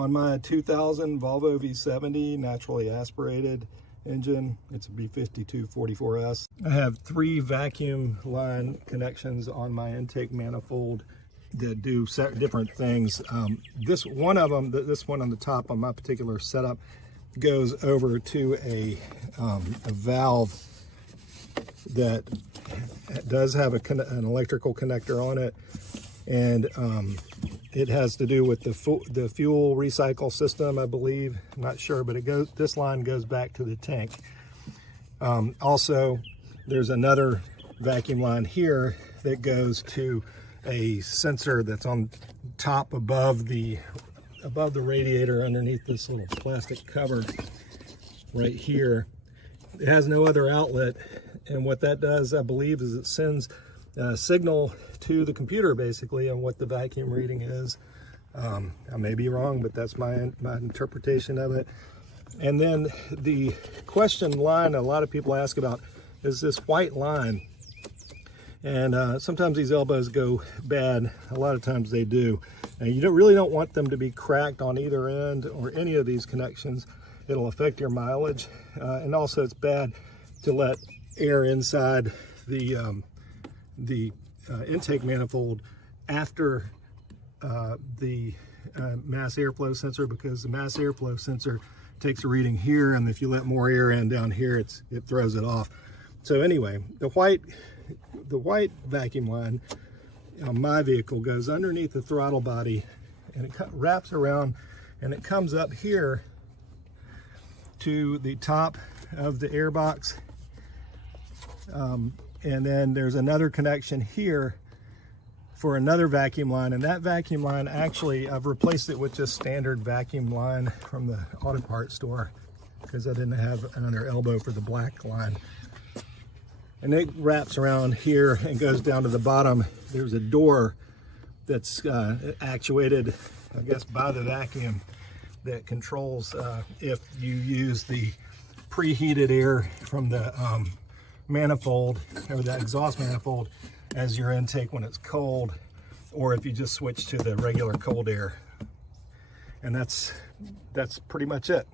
on my 2000 Volvo V70 naturally aspirated engine. It's a B5244S. I have 3 vacuum line connections on my intake manifold that do different things. This one of them, this one on the top on my particular setup, goes over to a valve that does have an electrical connector on it, and it has to do with the fuel recycle system, I believe. I'm not sure, but this line goes back to the tank. Also, there's another vacuum line here that goes to a sensor that's on top above the radiator underneath this little plastic cover right here. It has no other outlet, and what that does, I believe, is it sends a signal to the computer basically on what the vacuum reading is. I may be wrong, but that's my interpretation of it. And then the question line a lot of people ask about is this white line. And sometimes these elbows go bad. A lot of times they do. And you really don't want them to be cracked on either end or any of these connections. It'll affect your mileage. And also it's bad to let air inside the intake manifold after the mass airflow sensor, because the mass airflow sensor takes a reading here, and if you let more air in down here, it throws it off. So anyway, the white vacuum line on my vehicle goes underneath the throttle body, and it wraps around, and it comes up here to the top of the air box. And then there's another connection here for another vacuum line, and that vacuum line, actually I've replaced it with just standard vacuum line from the auto parts store because I didn't have another elbow for the black line. And it wraps around here and goes down to the bottom. There's a door that's actuated, I guess, by the vacuum that controls if you use the preheated air from the manifold, or the exhaust manifold, as your intake when it's cold, or if you just switch to the regular cold air. And that's pretty much it.